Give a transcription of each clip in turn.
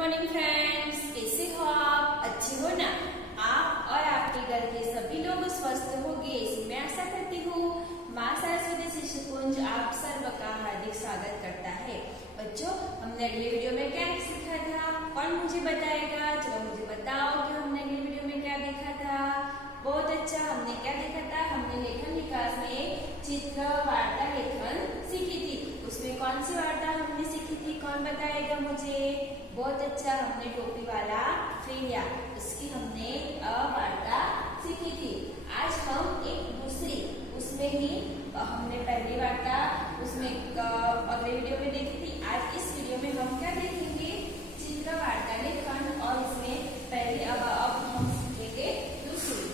Morning friends, कैसे हो आप? अच्छे हो ना? आप और आपके घर के सभी लोग स्वस्थ होंगे ऐसी मैं आशा करती हूँ। माँ सरस्वती शिशु कुंज आप सर्व का हार्दिक स्वागत करता है। बच्चों, हमने अगले वीडियो में क्या सीखा था? कौन मुझे बताएगा? चलो मुझे बताओ कि हमने अगले वीडियो में क्या देखा था। बहुत अच्छा, हमने क्या देखा था? हमने लेखन विकास में चित्र वार्ता लेखन सीखी थी। उसमें कौन सी वार्ता हमने सीखी थी? कौन बताएगा मुझे? बहुत अच्छा, हमने टोपी वाला फेरिया उसकी हमने वार्ता सीखी थी। आज हम एक दूसरी उसमें ही हमने पहली वार्ता उसमें अगले वीडियो में देखी थी। आज इस वीडियो में हम क्या देखेंगे? चित्र वार्ता लेखन, और इसमें पहले अब हम सीखेंगे दूसरी।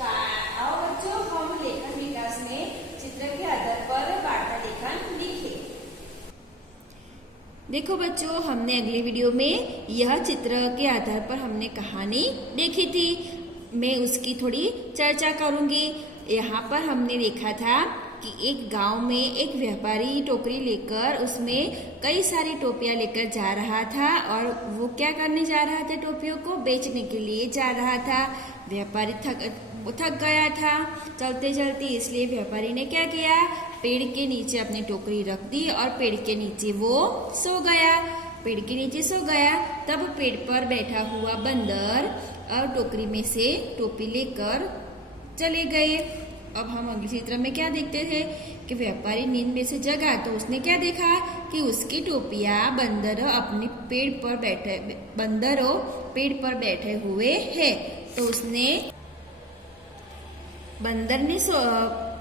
आओ बच्चों, हम लेखन विकास में चित्र के आधार पर वार्ता लेखन लिखे। देखो बच्चों, हमने अगली वीडियो में यह चित्र के आधार पर हमने कहानी देखी थी। मैं उसकी थोड़ी चर्चा करूंगी। यहाँ पर हमने देखा था कि एक गांव में एक व्यापारी टोकरी लेकर उसमें कई सारी टोपियां लेकर जा रहा था, और वो क्या करने जा रहा था? टोपियों को बेचने के लिए जा रहा था। व्यापारी थक गया था चलते चलते, इसलिए व्यापारी ने क्या किया? पेड़ के नीचे अपनी टोकरी रख दी और पेड़ के नीचे वो सो गया। पेड़ के नीचे सो गया। तब पेड़ पर बैठा हुआ बंदर और टोकरी में से टोपी लेकर चले गए। अब हम अगले चित्र में क्या देखते थे कि व्यापारी नींद में से जगा तो उसने क्या देखा कि उसकी टोपियां बंदरों अपने पेड़ पर बैठे हुए है। तो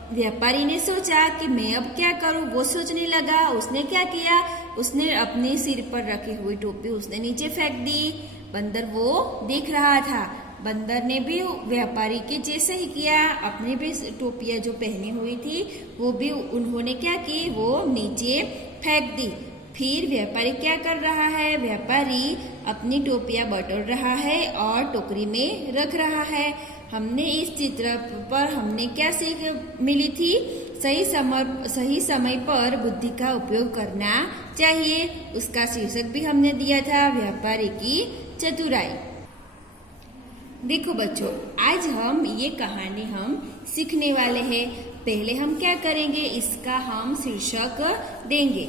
व्यापारी ने सोचा कि मैं अब क्या करूं। वो सोचने लगा। उसने क्या किया? उसने अपने सिर पर रखी हुई टोपी उसने नीचे फेंक दी। बंदर वो देख रहा था। बंदर ने भी व्यापारी के जैसे ही किया। अपने भी टोपियां जो पहनी हुई थी वो भी उन्होंने क्या की? वो नीचे फेंक दी। फिर व्यापारी क्या कर रहा है? व्यापारी अपनी टोपियां बटोर रहा है और टोकरी में रख रहा है। हमने इस चित्र पर हमने क्या सीख मिली थी? सही समय पर बुद्धि का उपयोग करना चाहिए। उसका शीर्षक भी हमने दिया था, व्यापारी की चतुराई। देखो बच्चों, आज हम ये कहानी हम सीखने वाले हैं। पहले हम क्या करेंगे? इसका हम शीर्षक देंगे।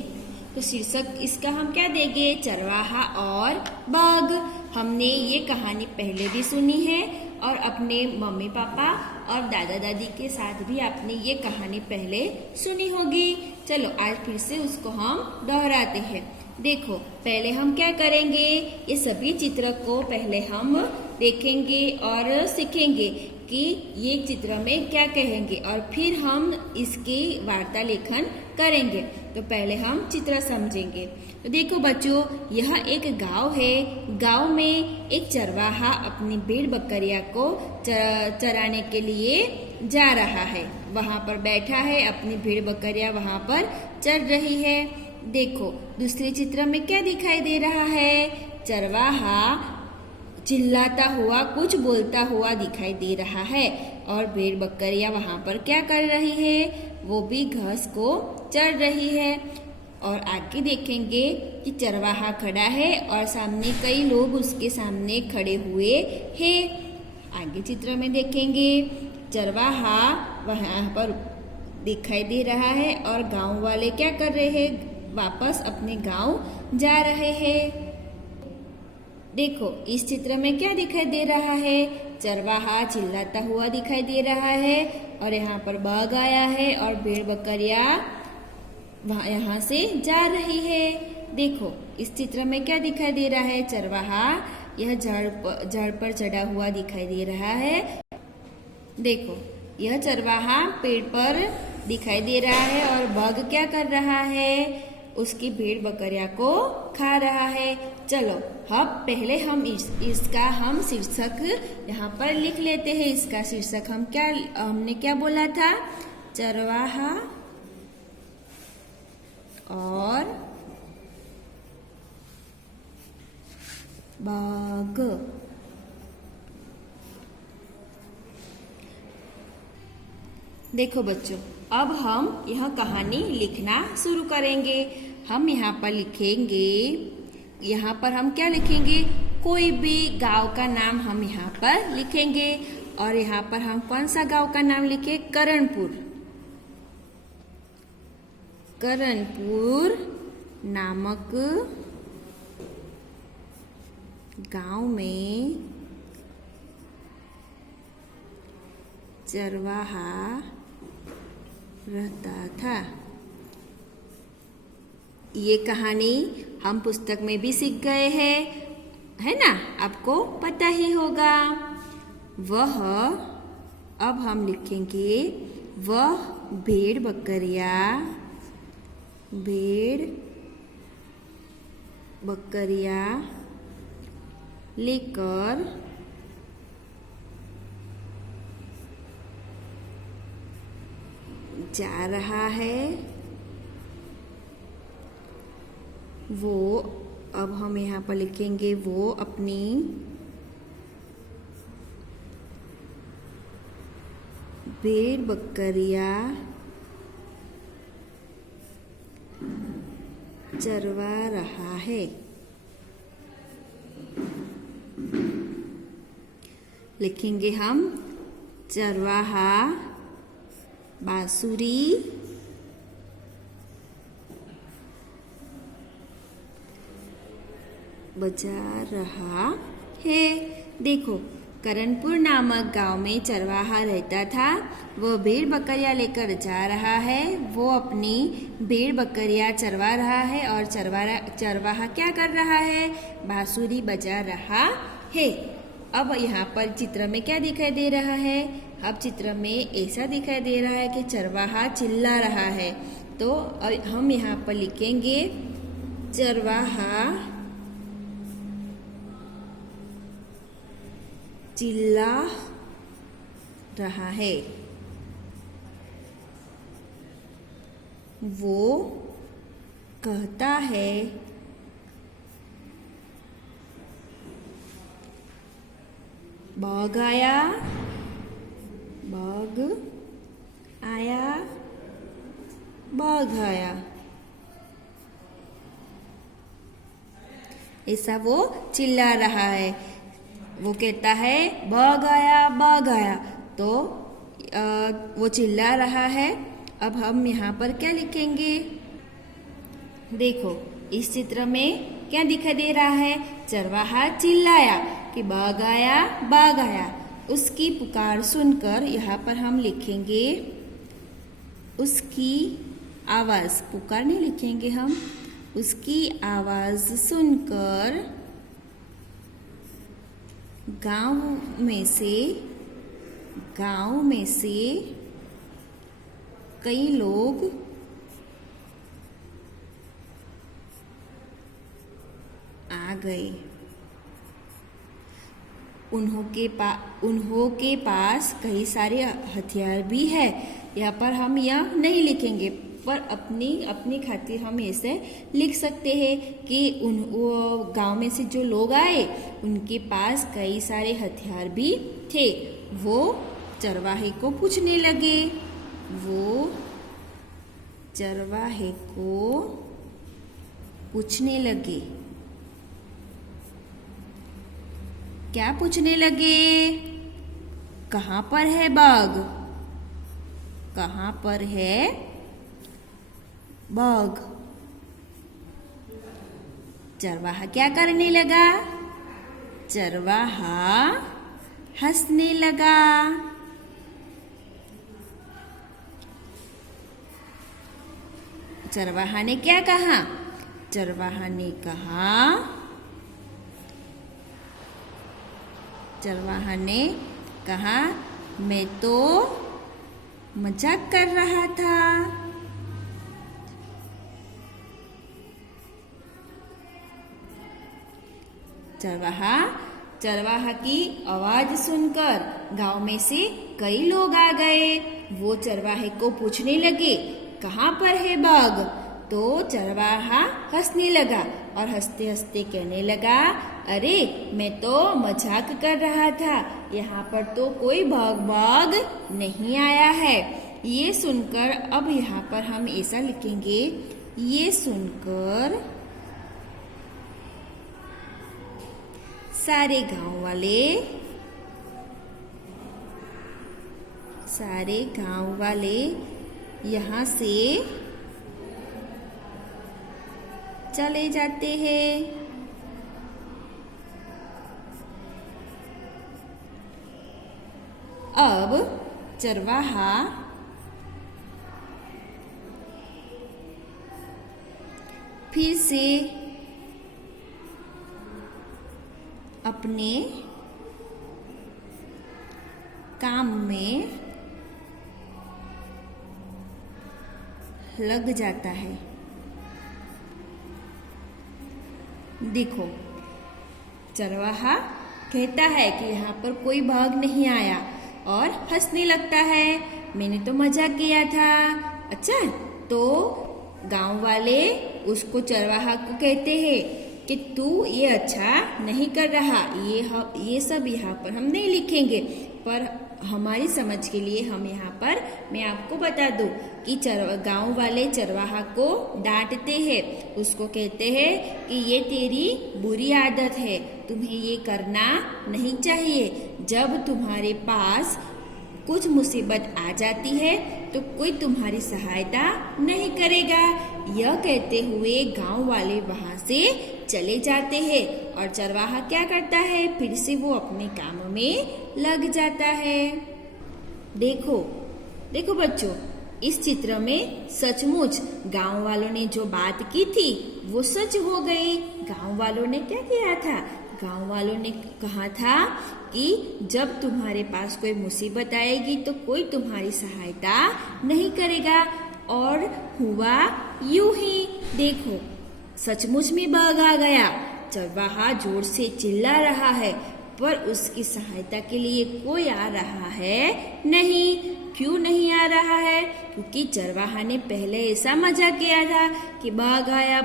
तो शीर्षक इसका हम क्या देंगे? चरवाहा और बाघ। हमने ये कहानी पहले भी सुनी है और अपने मम्मी पापा और दादा दादी के साथ भी आपने ये कहानी पहले सुनी होगी। चलो आज फिर से उसको हम दोहराते हैं। देखो, पहले हम क्या करेंगे? ये सभी चित्र को पहले हम देखेंगे और सीखेंगे कि ये चित्र में क्या कहेंगे, और फिर हम इसकी वार्ता लेखन करेंगे। तो पहले हम चित्र समझेंगे। तो देखो बच्चों, यह एक गांव है। गांव में एक चरवाहा अपनी भेड़ बकरियां को चराने के लिए जा रहा है। वहां पर बैठा है, अपनी भेड़ बकरियां वहां पर चर रही है। देखो दूसरे चित्र में क्या दिखाई दे रहा है? चरवाहा चिल्लाता हुआ कुछ बोलता हुआ दिखाई दे रहा है, और भेड़ बकरियां वहां पर क्या कर रही है? वो भी घास को चर रही है। और आगे देखेंगे कि चरवाहा खड़ा है और सामने कई लोग उसके सामने खड़े हुए हैं। आगे चित्र में देखेंगे चरवाहा वहां पर दिखाई दे रहा है, और गांव वाले क्या कर रहे हैं? वापस अपने गांव जा रहे हैं। देखो इस चित्र में क्या दिखाई दे रहा है? चरवाहा चिल्लाता हुआ दिखाई दे रहा है, और यहाँ पर बाघ आया है और भेड़ बकरियां यहाँ से जा रही है। देखो इस चित्र में क्या दिखाई दे रहा है? चरवाहा यह झाड़ पर चढ़ा हुआ दिखाई दे रहा है। देखो यह चरवाहा पेड़ पर दिखाई दे रहा है, और बाघ क्या कर रहा है? उसकी भेड़ बकरियां को खा रहा है। चलो अब पहले हम इसका हम शीर्षक यहाँ पर लिख लेते हैं। इसका शीर्षक हमने क्या बोला था? चरवाहा और बाघ। देखो बच्चों, अब हम यह कहानी लिखना शुरू करेंगे। हम यहाँ पर लिखेंगे यहाँ पर हम क्या लिखेंगे, कोई भी गांव का नाम हम यहाँ पर लिखेंगे। और यहाँ पर हम कौन सा गांव का नाम लिखे, करणपुर। करणपुर नामक गांव में चरवाहा रहता था। ये कहानी हम पुस्तक में भी सीख गए हैं, है ना, आपको पता ही होगा। वह, अब हम लिखेंगे, वह भेड़ बकरियां लेकर जा रहा है। वो, अब हम यहाँ पर लिखेंगे, वो अपनी भेड़ बकरियां चरवा रहा है। लिखेंगे हम, चरवाहा बांसुरी बजा रहा है। देखो, करणपुर नामक गांव में चरवाहा रहता था। वह भेड़ बकरियां लेकर जा रहा है। वो अपनी भेड़ बकरियां चरवा रहा है और चरवाहा क्या कर रहा है, बांसुरी बजा रहा है। अब यहाँ पर चित्र में क्या दिखाई दे रहा है, अब चित्र में ऐसा दिखाई दे रहा है कि चरवाहा चिल्ला रहा है। तो हम यहाँ पर लिखेंगे, चरवाहा चिल्ला रहा है। वो कहता है, बाघ आया, बाघ आया, बाघ आया। ऐसा वो चिल्ला रहा है। वो कहता है, बाघ आया, बाघ आया। तो वो चिल्ला रहा है। अब हम यहाँ पर क्या लिखेंगे, देखो इस चित्र में क्या दिखाई दे रहा है, चरवाहा चिल्लाया कि बाघ आया, बाघ आया। उसकी पुकार सुनकर यहाँ पर हम लिखेंगे, उसकी आवाज, पुकार नहीं लिखेंगे हम, उसकी आवाज सुनकर गांव में से कई लोग आ गए। उन्हों के पास कई सारे हथियार भी है। यहाँ पर हम यह नहीं लिखेंगे, पर अपनी खातिर हम ऐसे लिख सकते हैं कि वो गांव में से जो लोग आए उनके पास कई सारे हथियार भी थे। वो चरवाहे को पूछने लगे, वो चरवाहे को पूछने लगे, क्या पूछने लगे, कहाँ पर है बाघ, कहाँ पर है बाघ। चरवाहा क्या करने लगा, चरवाहा हंसने लगा। चरवाहा ने क्या कहा, चरवाहा ने कहा, चरवाहा ने कहा, मैं तो मजाक कर रहा था। चरवाहा की आवाज सुनकर गांव में से कई लोग आ गए। वो चरवाहे को पूछने लगे, कहाँ पर है बाघ। तो चरवाहा हंसने लगा और हंसते हंसते कहने लगा, अरे मैं तो मजाक कर रहा था, यहाँ पर तो कोई बाघ नहीं आया है। ये सुनकर, अब यहाँ पर हम ऐसा लिखेंगे, ये सुनकर सारे गांव वाले यहाँ से चले जाते हैं। अब चरवाहा फिर से अपने काम में लग जाता है। देखो, चरवाहा कहता है कि यहाँ पर कोई बाघ नहीं आया और हंसने लगता है, मैंने तो मजाक किया था। अच्छा, तो गांव वाले उसको चरवाहा को कहते हैं कि तू ये अच्छा नहीं कर रहा, ये सब यहाँ पर हम नहीं लिखेंगे, पर हमारी समझ के लिए हम यहाँ पर मैं आपको बता दूं कि गांव वाले चरवाहा को डांटते हैं, उसको कहते हैं कि ये तेरी बुरी आदत है, तुम्हें ये करना नहीं चाहिए। जब तुम्हारे पास कुछ मुसीबत आ जाती है तो कोई तुम्हारी सहायता नहीं करेगा। यह कहते हुए गांव वाले वहां से चले जाते हैं और चरवाहा क्या करता है, फिर से वो अपने काम में लग जाता है। देखो बच्चों, इस चित्र में सचमुच गांव वालों ने जो बात की थी वो सच हो गई। गांव वालों ने क्या किया था, गांव वालों ने कहा था कि जब तुम्हारे पास कोई मुसीबत आएगी तो कोई तुम्हारी सहायता नहीं करेगा, और हुआ यूं ही। देखो, सचमुच में बाघ आ गया। चरवाहा जोर से चिल्ला रहा है पर उसकी सहायता के लिए कोई आ रहा है नहीं। क्यों नहीं आ रहा है? क्योंकि चरवाहा ने पहले ऐसा मजाक किया था कि बाघ आया।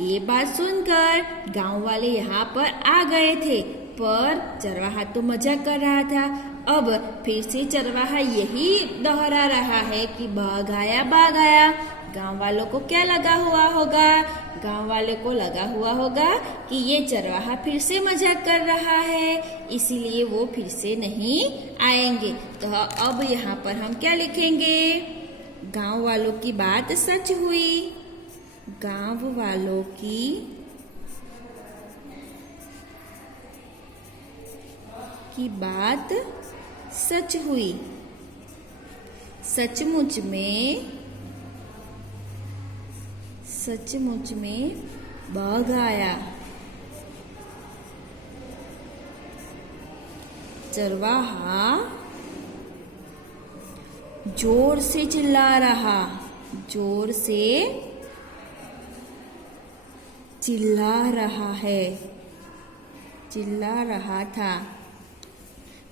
ये बात सुनकर गांव वाले यहाँ पर आ गए थे, पर चरवाहा तो मजाक कर रहा था। अब फिर से चरवाहा यही दोहरा रहा है कि बाघ आया। गांव वालों को क्या लगा हुआ होगा? गांव वालों को लगा हुआ होगा कि ये चरवाहा फिर से मजाक कर रहा है, इसीलिए वो फिर से नहीं आएंगे। तो अब यहाँ पर हम क्या लिखेंगे? गांव वालों की बात सच हुई। गांव वालों की बात सच हुई। सचमुच में बाघ आया। चरवाहा जोर से चिल्ला रहा था।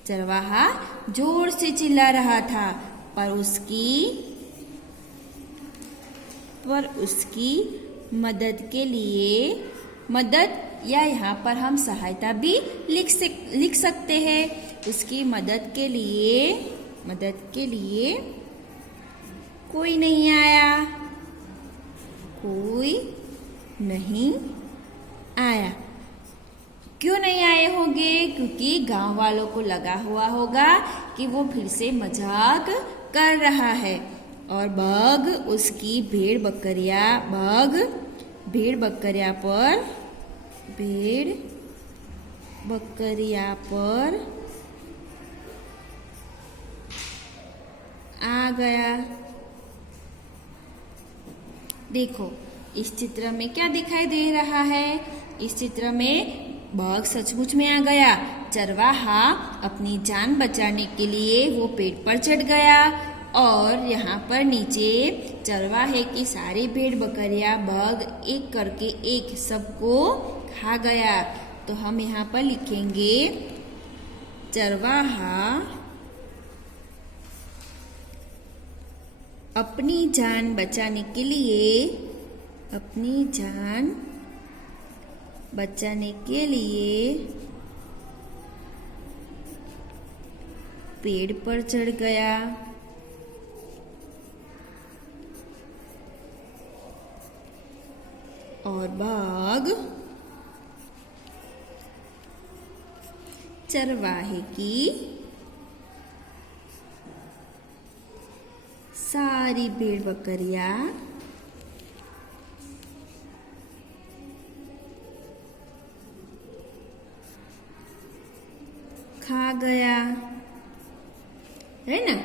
चरवाहा जोर से चिल्ला रहा था, पर उसकी मदद या यहाँ पर हम सहायता भी लिख सकते हैं। उसकी मदद के लिए कोई नहीं आया। क्यों नहीं आए होंगे? क्योंकि गांव वालों को लगा हुआ होगा कि वो फिर से मजाक कर रहा है और बाघ उसकी भेड़ बकरिया पर आ गया। देखो, इस चित्र में क्या दिखाई दे रहा है? इस चित्र में बाघ सचमुच में आ गया। चरवाहा अपनी जान बचाने के लिए वो पेड़ पर चढ़ गया और यहाँ पर नीचे चरवाहे की सारी भेड़ बकरियां बाघ एक करके एक सबको खा गया। तो हम यहाँ पर लिखेंगे चरवाहा अपनी जान बचाने के लिए पेड़ पर चढ़ गया। और बाघ चरवाहे की सारी भेड़ बकरियां खा गया, है ना।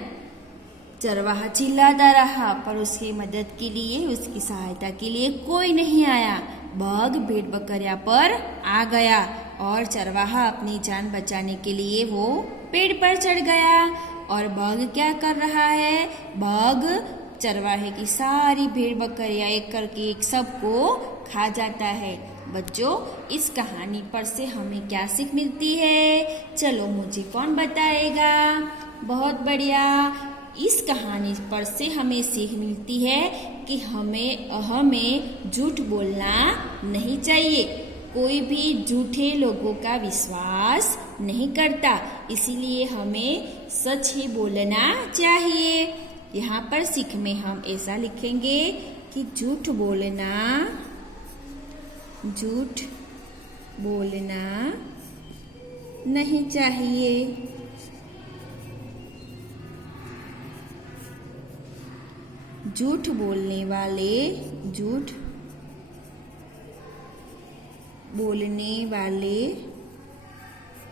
चरवाहा चिल्लाता रहा पर उसकी मदद के लिए, उसकी सहायता के लिए कोई नहीं आया। बग भेड़ बकरिया पर आ गया और चरवाहा अपनी जान बचाने के लिए वो पेड़ पर चढ़ गया। और बग क्या कर रहा है, बग चरवाहे की सारी भेड़ बकरियां एक करके एक सबको खा जाता है। बच्चों, इस कहानी पर से हमें क्या सीख मिलती है? चलो मुझे कौन बताएगा? बहुत बढ़िया। इस कहानी पर से हमें सीख मिलती है कि हमें झूठ बोलना नहीं चाहिए। कोई भी झूठे लोगों का विश्वास नहीं करता, इसीलिए हमें सच ही बोलना चाहिए। यहाँ पर सीख में हम ऐसा लिखेंगे कि झूठ बोलना नहीं चाहिए। झूठ बोलने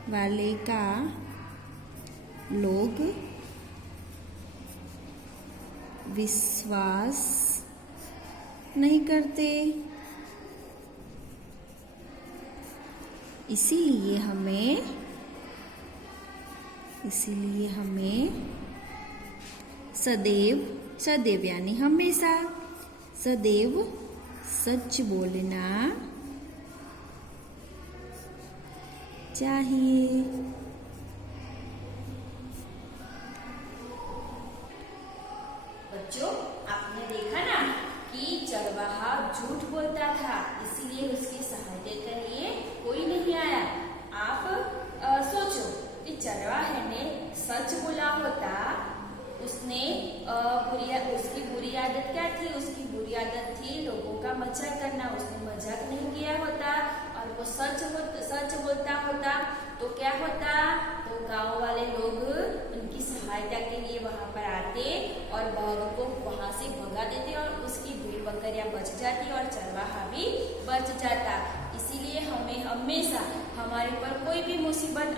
वाले का लोग विश्वास नहीं करते, इसीलिए हमें सदैव यानी हमेशा सदैव सच बोलना चाहिए। बच्चों, आपने देखा ना कि चरवाहा झूठ बोलता था, इसीलिए उसकी सहायता के लिए कोई नहीं आया। आप सोचो कि चरवाहे ने सच बोला होता, उसकी बुरी आदत क्या थी? उसकी बुरी आदत थी लोगों का मजाक करना। उसने मजाक नहीं किया होता और वो सच बोलता होता तो क्या होता? तो गांव वाले लोग उनकी सहायता के लिए वहां पर आते और बग को वहां से भगा देते और उसकी भेड़ बकरियां बच जाती और चरवाहा भी बच जाता। इसीलिए हमें हमेशा हमारे पर कोई भी मुसीबत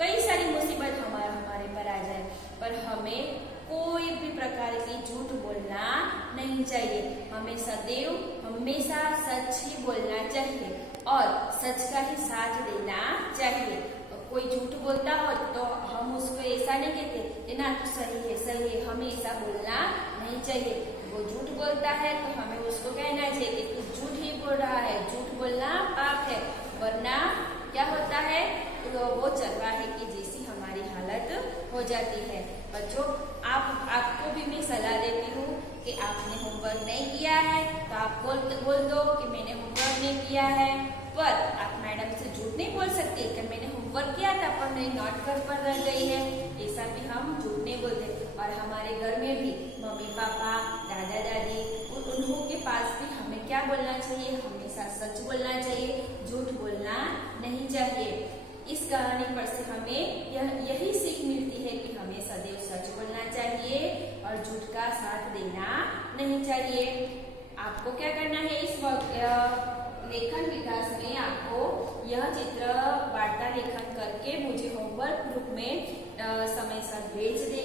कई सारी मुसीबत हमारे पर आ जाए, पर हमें कोई भी प्रकार की झूठ बोलना नहीं चाहिए। हमें सदैव हमेशा सच ही बोलना चाहिए और सच का ही साथ देना चाहिए। कोई झूठ बोलता हो तो हम उसको ऐसा नहीं कहते कि ना तो सही है, हमें ऐसा बोलना नहीं चाहिए। वो झूठ बोलता है तो हमें उसको कहना चाहिए कि तू झूठ ही बोल रहा है, झूठ बोलना पाप है, वरना क्या होता है? तो वो चरवाहे की जैसी हमारी हालत हो जाती है। बच्चों, आपको भी मैं सलाह देती हूँ कि आपने होमवर्क नहीं किया है तो आप बोल दो कि मैंने होमवर्क नहीं किया है, पर आप मैडम से झूठ नहीं बोल सकते कि मैंने होमवर्क किया था पर मेरी नोट घर पर रह गई है। ऐसा भी हम झूठ नहीं बोलते। और हमारे घर में भी मम्मी पापा, दादा दादी, उन्हों के पास भी हमें क्या बोलना चाहिए? हमेशा सच बोलना चाहिए, झूठ बोलना नहीं चाहिए। इस कहानी पर से हमें यही सीख मिलती है कि हमें सदैव सच बोलना चाहिए और झूठ का साथ देना नहीं चाहिए। आपको क्या करना है? इस लेखन विकास में आपको यह चित्र वार्ता लेखन करके मुझे होमवर्क ग्रुप में समय साथ भेज दे